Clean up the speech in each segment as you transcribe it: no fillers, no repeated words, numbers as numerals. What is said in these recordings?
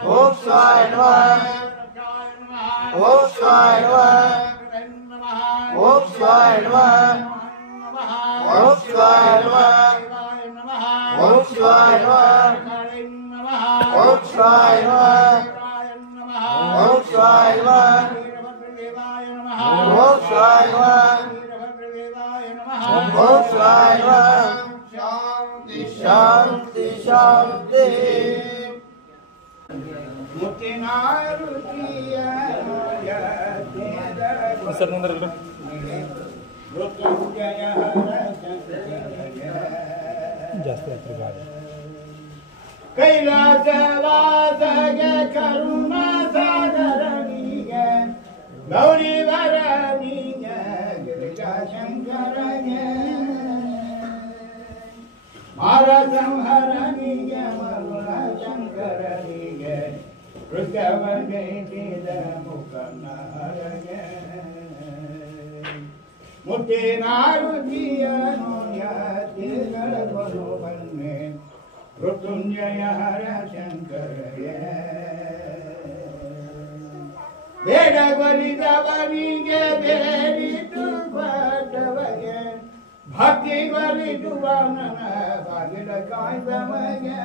ओम शिवाय नमः ओम शिवाय नमः ओम शिवाय नमः ओम शिवाय नमः ओम शिवाय नमः ओम शिवाय नमः ओम शिवाय नमः ओम शिवाय नमः ओम शिवाय नमः शांति शांति शांति सर नंबर जास्त कैलासवासगे करुणा सागरणीगे गौरी वरणीगे गिरिजा शंकरगे मारा संहरणीगे मरुणा शंकरनीगे रुद्रवगे मुखनहरगे मुट्टे नारुजियनो यातिगर बने मृत्युंजय हर शंकर वेद बलिदवनिगे बेरी तुपटवगे भक्ति बलि दुवानन बागिल कायबमगे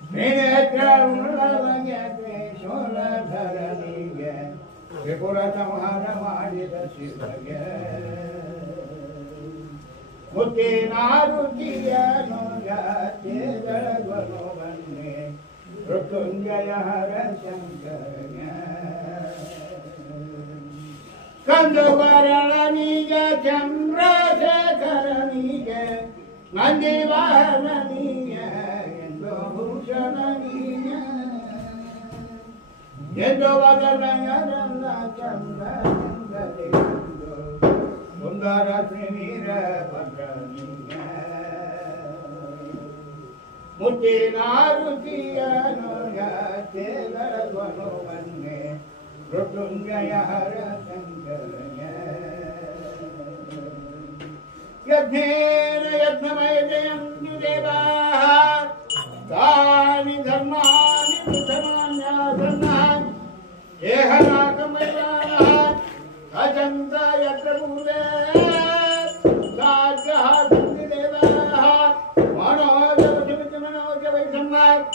नेत्र उल्लवगे त्रिशूल धरनिगे त्रिपुर संहार ಮಾಡಿದ ಶಿವಗೆ ಮುತ್ತಿ ನಾರುತಿಯನು ಯಾತೆ ಬೆಳಗನು ಬನ್ನೆ ಮೃತ್ಯುಂಜಯ ಹರ ಶಂಕರಗ ಕಂದುವರಣನಿಗೆ ಚಂದ್ರಶೇಖರನಿಗೆ ನಂದಿವಾಹನನಿಗೆ ಎಂದು ಭೂಷಣನಿಗೆ ಎಂದು ವದನಯರನ್ನ ಚಂದ್ರನಿಂದಲಿಂದು ಸುಂದರ ಶ್ರೀವೀರ ಭದ್ರನಿಂಗ ಮುಟ್ಟಿ ನಾರುತಿಯನು ಯಾತೆ ಬೆಳಗನು ಬನ್ನೆ ಮೃತ್ಯುಂಜಯ ಹರ ಶಂಕರಯ ಯಜ್ಞೇನ ಯಜ್ಞಮಯ ಜಯಂತು ದೇವಾಃ ತಾನಿ ಧರ್ಮಾನಿ ಧರ್ಮಾನ್ಯಾಸನ್ನಾನ್ ಏಹನಾಕಮೈವಾನಃ ಅಜಂತ ಯತ್ರ ಭೂಮೇ ಸಾಧ್ಯಃ ಸಂತಿ ದೇವಾಃ ಮನೋಜ ವಶಮಿತ ಮನೋಜ ವೈಸಮ್ಮಾತ್